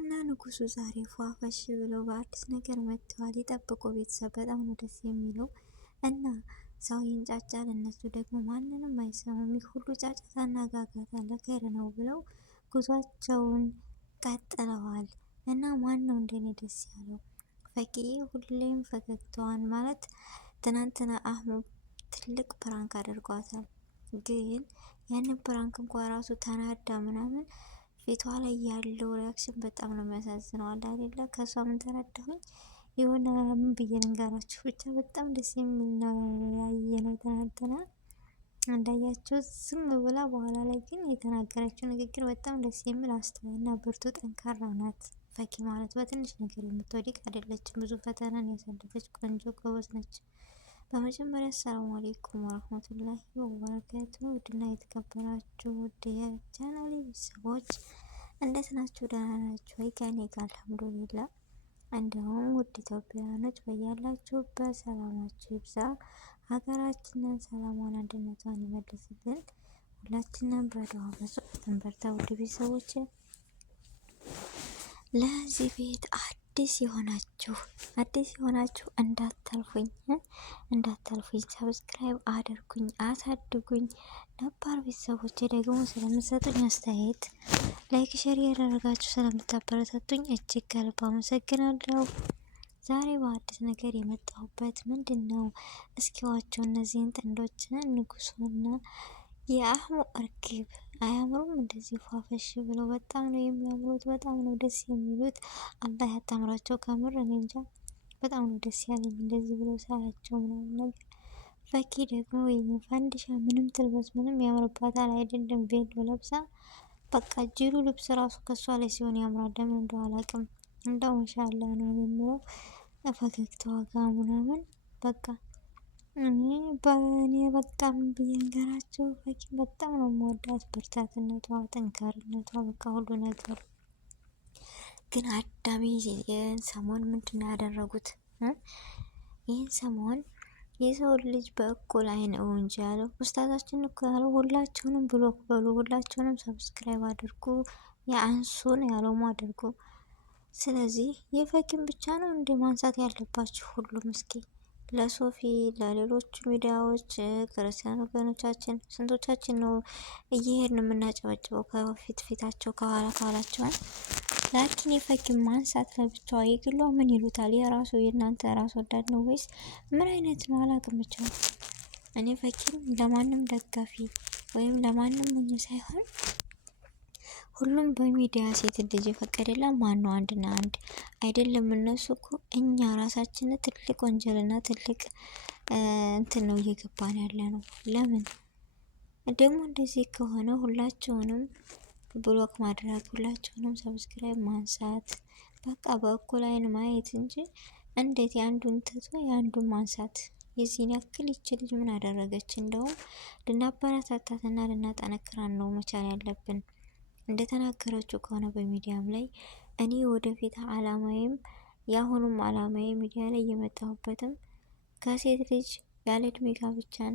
አህሙና ንጉሱ ዛሬ ፏፈሽ ብለው በአዲስ ነገር መጥተዋል። ይጠብቁ ቤተሰብ፣ በጣም ነው ደስ የሚለው እና ሰው ይንጫጫል፣ እነሱ ደግሞ ማንንም አይሰሙም። ይህ ሁሉ ጫጫታና ጋጋታ ለኸይር ነው ብለው ጉዟቸውን ቀጥለዋል። እና ማን ነው እንደኔ ደስ ያለው? ፈቂ ሁሌም ፈገግታዋን ማለት ትናንትና አህሙ ትልቅ ፕራንክ አድርጓታል። ግን ያንን ፕራንክ እንኳን ራሱ ተናዳ ምናምን ፊቷ ላይ ያለው ሪያክሽን በጣም ነው የሚያሳዝነው። አለ አይደለ? ከሷ ምን ተረዳሁኝ የሆነ ምን ብዬ ልንገራችሁ፣ ብቻ በጣም ደስ የሚል ነው ያየነው ትናንትና እንዳያችሁ ዝም ብላ፣ በኋላ ላይ ግን የተናገረችው ንግግር በጣም ደስ የሚል አስተዋይና ብርቱ ጠንካራ ናት። ፈኪ ማለት በትንሽ ነገር የምትወድቅ አይደለችም። ብዙ ፈተናን ያሳለፈች ቆንጆ ጎበዝ ነች። በመጀመሪያ አሰላሙ አሌይኩም ወረህመቱላሂ ወበረካቱ። ውድና የተከበራችሁ ውድ የቻናሌ ቤተሰቦች እንዴት ናችሁ? ደህና ናችሁ ወይ? ከእኔ ጋር አልሐምዱሊላህ። እንዲሁም ውድ ኢትዮጵያውያኖች በያላችሁበት ሰላማችሁ ይብዛ። ሀገራችንን ሰላሟን አንድነቷን ይመልስልን። ሁላችንም በዱዓ በጸሎት እንበርታ። ውድ ቤተሰቦች ለዚህ ቤት አዲስ የሆናችሁ እንዳታልፉኝ ሰብስክራይብ አድርጉኝ፣ አሳድጉኝ። ነባር ቤተሰቦች ደግሞ ስለምሰጡኝ አስተያየት ላይክ፣ ሼር ያደረጋችሁ ስለምታበረታቱኝ እጅግ ከልብ አመሰግናለሁ። ዛሬ በአዲስ ነገር የመጣሁበት ምንድን ነው? እስኪዋቸው እነዚህን ጥንዶችን ንጉሱና የአህሙ እርግብ አያምሩም? እንደዚህ ፏፈሽ ብለው በጣም ነው የሚያምሩት። በጣም ነው ደስ የሚሉት። አላህ ያታምራቸው። ከምር እኔ እንጃ በጣም ነው ደስ ያለኝ እንደዚህ ብለው ሳያቸው ምናምን ነገር። ፈኪ ደግሞ የኔ ፋንዲሻ ምንም ትልበስ ምንም ያምርባታል አይደለም? ቬሎ ለብሳ በቃ ጅሉ ልብስ ራሱ ከሷ ላይ ሲሆን ያምራል። ለምን እንደው አላውቅም። እንደው ማሻአላ ነው የሚለው ፈገግታዋ ጋር ምናምን በቃ እኔ በጣም ብዬ ነገራቸው። ፈኪ በጣም ነው የምወዳት። ብርታትነቷ፣ ጠንካርነቷ በቃ ሁሉ ነገሩ። ግን አዳሚ ይህን ሰሞን ምንድን ነው ያደረጉት? ይህን ሰሞን የሰው ልጅ በእኩል አይን እንጂ ያለው ኡስታዛችን እኮ ያለው ሁላቸውንም ብሎክ በሉ፣ ሁላቸውንም ሰብስክራይብ አድርጉ፣ የአንሱን ያለውም አድርጉ። ስለዚህ የፈኪን ብቻ ነው እንደ ማንሳት ያለባችሁ ሁሉም። እስኪ ለሶፊ ለሌሎች ሚዲያዎች ክርስቲያን ወገኖቻችን ስንቶቻችን ነው እየሄድን የምናጨበጭበው ከፊት ፊታቸው ከኋላ ከኋላቸዋል። ላኪን የፈኪን ማንሳት ለብቻዋ የግሏ ምን ይሉታል? የራሱ የእናንተ ራስ ወዳድ ነው ወይስ ምን አይነት ነው? አላውቅም። ብቻ እኔ ፈኪን ለማንም ደጋፊ ወይም ለማንም ሞኝ ሳይሆን ሁሉም በሚዲያ ሴት ልጅ የፈቀደላ ማን ነው? አንድና አንድ አይደለም። እነሱ እኮ እኛ ራሳችን ትልቅ ወንጀልና ትልቅ እንትን ነው እየገባን ያለ ነው። ለምን ደግሞ እንደዚህ ከሆነ ሁላቸውንም ብሎክ ማድረግ፣ ሁላቸውንም ሰብስክራይብ ማንሳት፣ በቃ በእኩል አይን ማየት እንጂ እንዴት የአንዱን ትቶ የአንዱን ማንሳት? የዚህን ያክል ይች ልጅ ምን አደረገች? እንደውም ልናበረታታትና ልናጠነክራን ነው መቻል ያለብን። እንደተናገረችው ከሆነ በሚዲያም ላይ እኔ ወደፊት አላማዬም የአሁኑም አላማዬ ሚዲያ ላይ የመጣሁበትም ከሴት ልጅ ያለ እድሜ ጋብቻን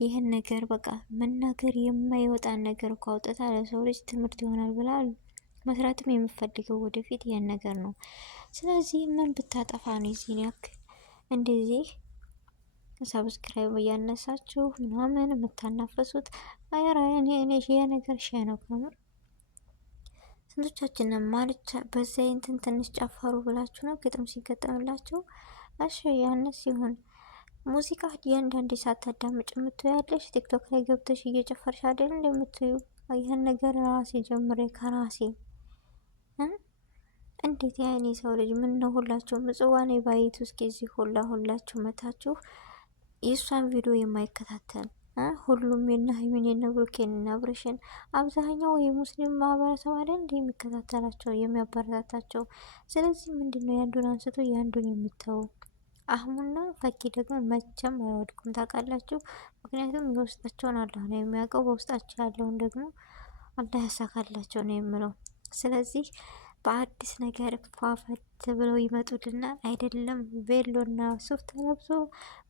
ይህን ነገር በቃ መናገር የማይወጣን ነገር እኮ አውጥታ ለሰው ልጅ ትምህርት ይሆናል ብላ መስራትም የምፈልገው ወደፊት ይህን ነገር ነው። ስለዚህ ምን ብታጠፋ ነው የዚህን ያክል እንደዚህ ሰብስክራይብ እያነሳችሁ ምናምን የምታናፈሱት? አየራ እኔ ይሄ ነገር ሸ ነው ከምር። ስንቶቻችንን ማልቻ በዛ እንትን ትንሽ ጨፈሩ ብላችሁ ነው ግጥም ሲገጠምላችሁ። እሺ ያነስ ሲሆን ሙዚቃ እያንዳንዴ ሳታዳምጭ የምትዩ ያለሽ ቲክቶክ ላይ ገብተሽ እየጨፈርሽ አይደል እንደምትዩ? ይህን ነገር ራሴ ጀምሬ ከራሴ እንዴት ያኔ ሰው ልጅ ምን ነው? ሁላችሁ ምጽዋኔ ባይቱ እስኪ እዚህ ሁላችሁ መታችሁ የእሷን ቪዲዮ የማይከታተል ሁሉም የነ ሀይሚን የነ ብሩኬን እና ብርሽን አብዛኛው የሙስሊም ማህበረሰብ አይደል እንደ የሚከታተላቸው የሚያበረታታቸው። ስለዚህ ምንድነው ያንዱን አንስቶ ያንዱን የሚተው? አህሙና ፈኪ ደግሞ መቼም አይወድቁም ታውቃላችሁ። ምክንያቱም የውስጣቸውን አላህ ነው የሚያውቀው። በውስጣቸው ያለውን ደግሞ አላህ ያሳካላቸው ነው የምለው። ስለዚህ በአዲስ ነገር ፏፈት ብለው ይመጡልና አይደለም ቬሎና ሱፍ ተለብሶ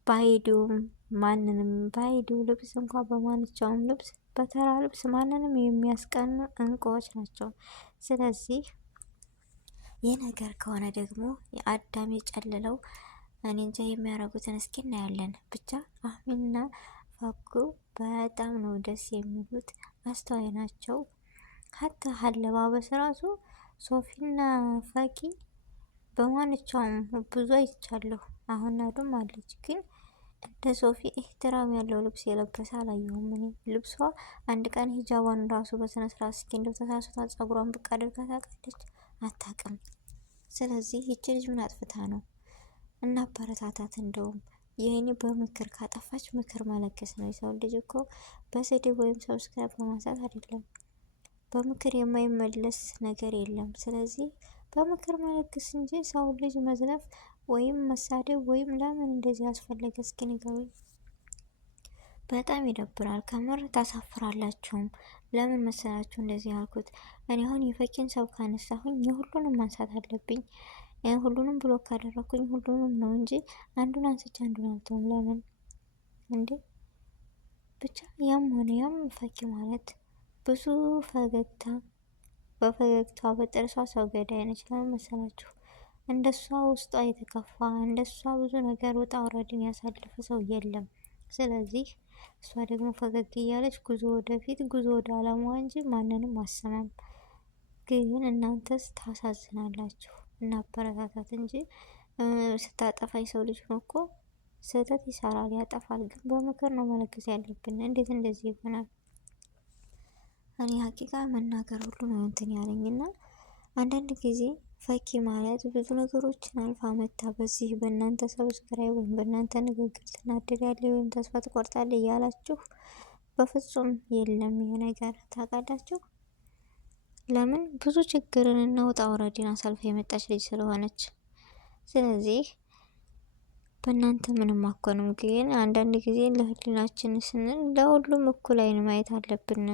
ባይዱም ማንንም ባይዱ ልብስ እንኳ በማንኛውም ልብስ በተራ ልብስ ማንንም የሚያስቀኑ እንቁዎች ናቸው። ስለዚህ ይህ ነገር ከሆነ ደግሞ የአዳሜ ጨልለው እኔ እንጃ የሚያደርጉትን እስኪ እናያለን። ብቻ አህሜና ፈኩ በጣም ነው ደስ የሚሉት፣ አስተዋይ ናቸው። ሀታ አለባበስ ራሱ ሶፊና ፈኪ በማንኛውም ብዙ አይቻለሁ። አሁን ናዱም አለች፣ ግን እንደ ሶፊ ኤህትራም ያለው ልብስ የለበሰ አላየሁም። እኔ ልብሷ አንድ ቀን ሂጃቧን ራሱ በስነ ስርዓት እስኪ እንደው ተሳስታ ጸጉሯን ብቅ አድርጋ ታውቃለች? አታውቅም። ስለዚህ ይቺ ልጅ ምን አጥፍታ ነው? እና አበረታታት። እንደውም ይህኔ በምክር ካጠፋች ምክር መለገስ ነው። የሰው ልጅ እኮ በስድብ ወይም ሰብስክራይብ በማንሳት አይደለም። በምክር የማይመለስ ነገር የለም። ስለዚህ በምክር መለገስ እንጂ ሰው ልጅ መዝለፍ ወይም መሳደብ ወይም ለምን እንደዚህ ያስፈለገ? እስኪ ንገሩኝ። በጣም ይደብራል። ከምር ታሳፍራላችሁም። ለምን መሰላችሁ እንደዚህ ያልኩት? እኔ አሁን የፈኪን ሰው ካነሳሁኝ የሁሉንም ማንሳት አለብኝ። ሁሉንም ብሎክ ካደረኩኝ ሁሉንም ነው እንጂ አንዱን አንስቼ አንዱን አልተውም። ለምን እንዴ? ብቻ ያም ሆነ ያም ፈኪ ማለት ብዙ ፈገግታ፣ በፈገግታ በጥርሷ ሰው ገዳይ ነች። ለምን መሰላችሁ? እንደሷ ውስጧ የተከፋ እንደሷ ብዙ ነገር ውጣ ውረድን ያሳለፈ ሰው የለም። ስለዚህ እሷ ደግሞ ፈገግ እያለች ጉዞ ወደፊት፣ ጉዞ ወደ አላማዋ እንጂ ማንንም አሰማም። ግን እናንተስ ታሳዝናላችሁ። እና አበረታታት እንጂ ስታጠፋ የሰው ልጅ ነው እኮ ስህተት ይሰራል፣ ያጠፋል። ግን በምክር ነው መለገስ ያለብን። እንዴት እንደዚህ ይሆናል? እኔ ሀቂቃ መናገር ሁሉ ነው እንትን ያለኝና አንዳንድ ጊዜ ፈኪ ማለት ብዙ ነገሮችን አልፋ መታ በዚህ በእናንተ ሰብስክራይብ ወይም በእናንተ ንግግር ትናደዳለች ወይም ተስፋ ትቆርጣለች እያላችሁ በፍጹም የለም። ይሄ ነገር ታውቃላችሁ። ለምን ብዙ ችግርን እና ውጣ ውረድን አሳልፋ የመጣች ልጅ ስለሆነች። ስለዚህ በእናንተ ምንም አኮንም። ግን አንዳንድ ጊዜ ለህሊናችን ስንል ለሁሉም እኩል አይን ማየት አለብን።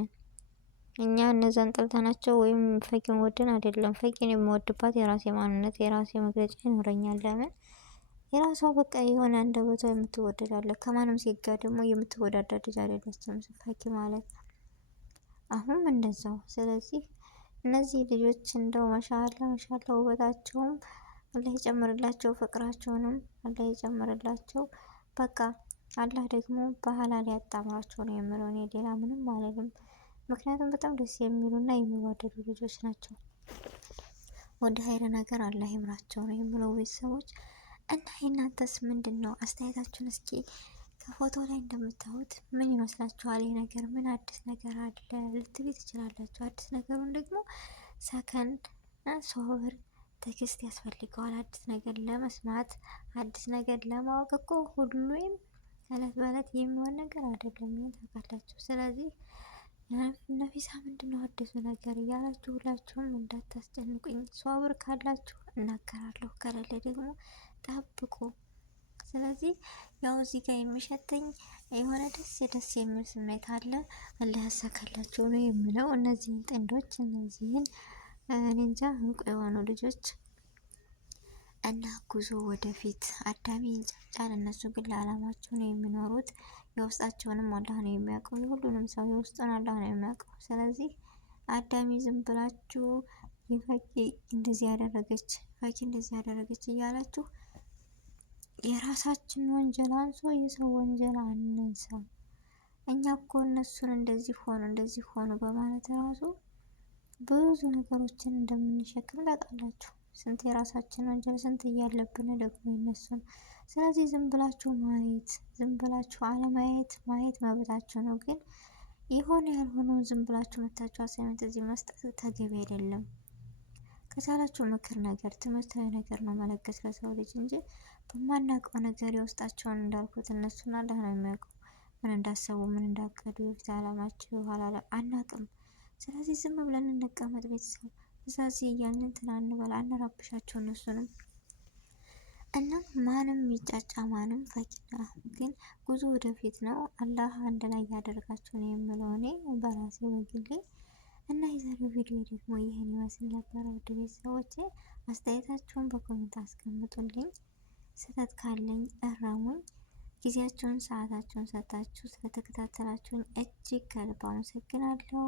እኛ እነዛን ጠልተናቸው ወይም ፈኪን ወደን አይደለም። ፈኪን የምወድባት የራሴ ማንነት የራሴ መግለጫ ይኖረኛል። ለምን የራሷ በቃ የሆነ አንደበቷ የምትወደዳለ። ከማንም ሴት ጋር ደግሞ የምትወዳደር ልጅ አይደለችም ፈኪ ማለት አሁንም እንደዛው። ስለዚህ እነዚህ ልጆች እንደው ማሻአላ ማሻአላ ውበታቸውም አላህ ይጨምርላቸው፣ ፍቅራቸውንም አላህ ይጨምርላቸው። በቃ አላህ ደግሞ በሐላል ያጣምራቸው ነው የምለው እኔ ሌላ ምንም አልልም። ምክንያቱም በጣም ደስ የሚሉና የሚዋደዱ ልጆች ናቸው። ወደ ሀይር ነገር አላህ ይምራቸው ነው የምለው ቤተሰቦች። እና የእናንተስ ምንድን ነው አስተያየታችሁን? እስኪ ከፎቶ ላይ እንደምታዩት ምን ይመስላችኋል? ይህ ነገር ምን አዲስ ነገር አለ ልትሉ ትችላላችሁ። አዲስ ነገሩን ደግሞ ሰከንድ ሶብር ትዕግስት ያስፈልገዋል። አዲስ ነገር ለመስማት አዲስ ነገር ለማወቅ እኮ ሁሉም እለት በእለት የሚሆን ነገር አይደለም። ይሄን ታውቃላችሁ። ስለዚህ ነፊሳ ምንድን ነው አዲሱ ነገር እያላችሁ ሁላችሁም እንዳታስጨንቁኝ። ሶብር ካላችሁ እናገራለሁ፣ ከሌለ ደግሞ ጠብቁ። ስለዚህ ያው እዚህ ጋር የሚሸተኝ የሆነ ደስ የሚል ስሜት አለ። አላህ ያሳካላችሁ ነው የምለው። እነዚህን ጥንዶች እነዚህን እንጃ እንቁ የሆኑ ልጆች እና ጉዞ ወደፊት። አዳሚ ይንጫጫል፣ እነሱ ግን ለዓላማቸው ነው የሚኖሩት። የውስጣቸውንም አላህ ነው የሚያውቀው። የሁሉንም ሰው የውስጡን አላህ ነው የሚያውቀው። ስለዚህ አዳሚ ዝም ብላችሁ ፈኪ እንደዚህ ያደረገች ፈኪ እንደዚህ ያደረገች እያላችሁ የራሳችን ወንጀል አንሶ የሰው ወንጀል አንንሳ። እኛ እኮ እነሱን እንደዚህ ሆኑ በማለት ራሱ ብዙ ነገሮችን እንደምንሸክም ታውቃላችሁ። ስንት የራሳችን ወንጀል ስንት እያለብን ደግሞ ይነሱን። ስለዚህ ዝም ብላችሁ ማየት ዝም ብላችሁ አለማየት ማየት መብታችሁ ነው። ግን የሆነ ያልሆነውን ዝም ብላችሁ መታችሁ አሳይመንት እዚህ መስጠት ተገቢ አይደለም። ከቻላችሁ ምክር ነገር ትምህርታዊ ነገር ነው መለገስ ለሰው ልጅ እንጂ በማናውቀው ነገር የውስጣቸውን እንዳልኩት እነሱን አላህ ነው የሚያውቀው። ምን እንዳሰቡ ምን እንዳቀዱ የፊት አላማቸው የኋላ አናውቅም። ስለዚህ ዝም ብለን እንቀመጥ ቤተሰብ ስለዚህ እያልን እንትን አንበል፣ አንረብሻቸው እነሱንም እና ማንም ይጫጫ ማንም ፈኪና ግን ጉዞ ወደፊት ነው። አላህ አንድ ላይ ያደርጋቸው ነው የምለው እኔ በራሴ በግሌ። እና የዛሬው ቪዲዮ ደግሞ ይህን ይመስል ነበረ። ውድ ቤተሰቦቼ አስተያየታችሁን በኮሜንት አስቀምጡልኝ። ስህተት ካለኝ እረሙኝ። ጊዜያችሁን ሰዓታችሁን ሰጣችሁ ስለተከታተላችሁን እጅግ ከልብ አመሰግናለሁ።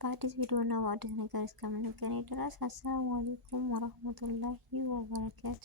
በአዲስ ቪዲዮ እና በአዲስ ነገር እስከምንገናኝ ድረስ አሰላሙ አለይኩም ወራህመቱላሂ ወበረካቱ።